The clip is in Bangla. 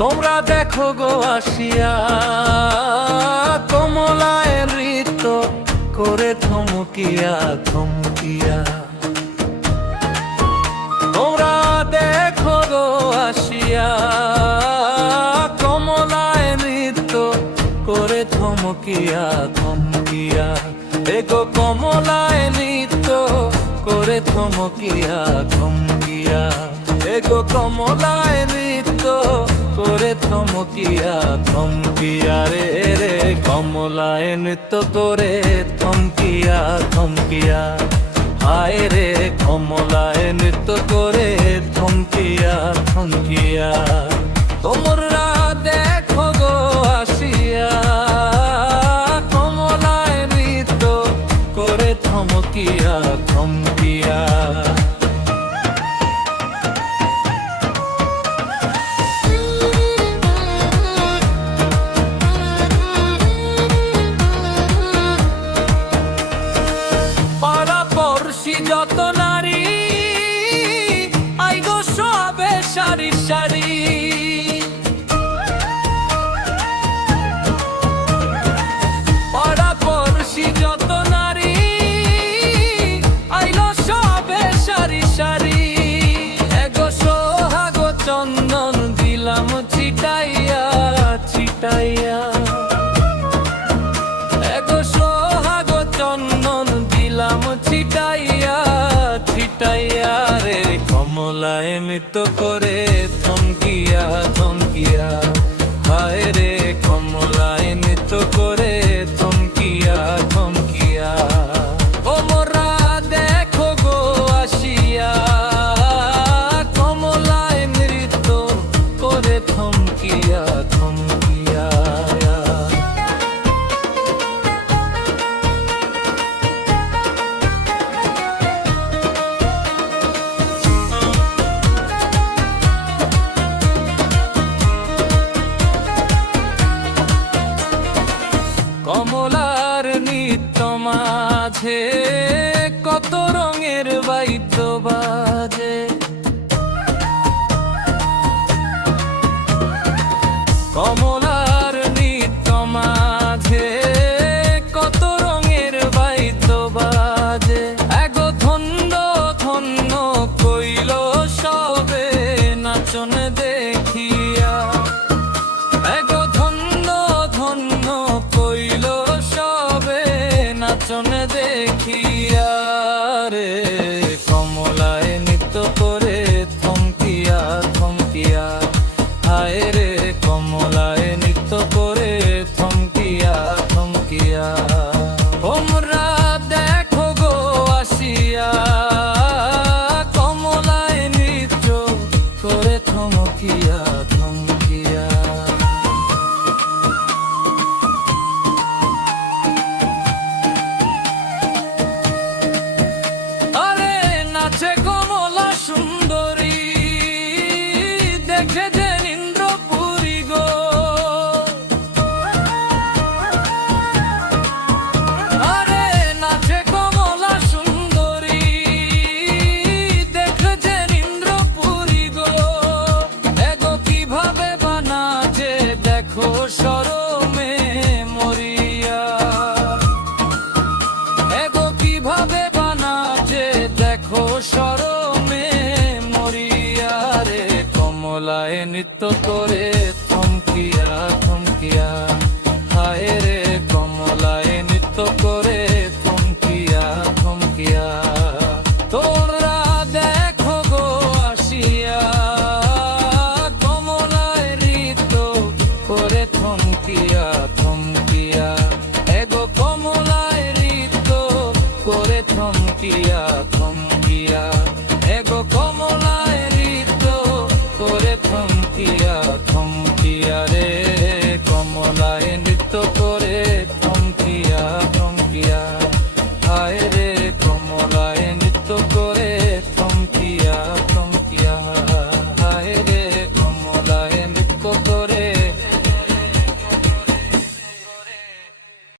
তোমরা দেখো গো আসিয়া কমলায় নৃত্য করে থমকিয়া থমকিয়া। তোমরা দেখো গো আসিয়া কমলায় নৃত্য করে থমকিয়া থমকিয়া। এগো কমলায় নৃত্য করে থমকিয়া থমকিয়া। এগো কমলায় নৃত্য করে থমকিয়া থমকিয়া। রে রে কমলায় নৃত্য করে থমকিয়া থমকিয়া। হায় রে কমলায় নৃত্য করে থমকিয়া থমকিয়া। তোমরা দেখো গো আসিয়া কমলায় নৃত্য করে থমকিয়া থমকিয়া। যত নারী আইগো সবে সারি সারি। পাড়াপড়শি যত নারী আইলো সবে সারি সারি। এগো সোহাগ চন্দন দিলাম ছিটাইয়া ছিটাইয়া। এগো সোহাগ চন্দন দিলাম ছিটাইয়া ছিটাইয়া। রে কমলায় নৃত্য করে থমকিয়া থমকিয়া। হায় রে কমলায় নৃত্য করে থমকিয়া থমকিয়া। তোমরা দেখো গো আসিয়া কমলায় নৃত্য করে থমকিয়া থমকিয়া। কমলার নৃত্য মাঝে কত রঙের বাদ্য বাজে। কমলার নৃত্য মাঝে কত রঙের বাদ্য বাজে। এগো ধন্য ধন্য কইল সবে নাচন দেখিয়া। এগো ধন্য ধন্য কইল সবে নাচন দেখিয়া। রে কমলায় নৃত্য করে থমকিয়া থমকিয়া। হায় রে কমলায় নৃত্য করে থমকিয়া থমকিয়া। তোমরা দেখো গো আসিয়া কমলায় নৃত্য করে থমকিয়া থমকিয়া। আরে নাচে কমলা সুন্দরী দেখে যে ইন্দ্রপুরী গো। আরে নাচে কমলা সুন্দরী দেখে যে ইন্দ্রপুরী গো। এগো কিভাবে বানাচে দেখো শরমে মরিয়া। এগো কিভাবে বানাচে দেখো শরমে মরিয়া। রে কমলায় নৃত্য করে থমকিয়া থমকিয়া। হায় রে কমলায় নৃত্য করে থমকিয়া থমকিয়া। তোমরা দেখো গো আসিয়া কমলায় নৃত্য করে থমকিয়া থমকিয়া। এগো কমলায় নৃত্য করে থমকিয়া থমকিয়া। এগো কমলায় নৃত্য করে থমকিয়া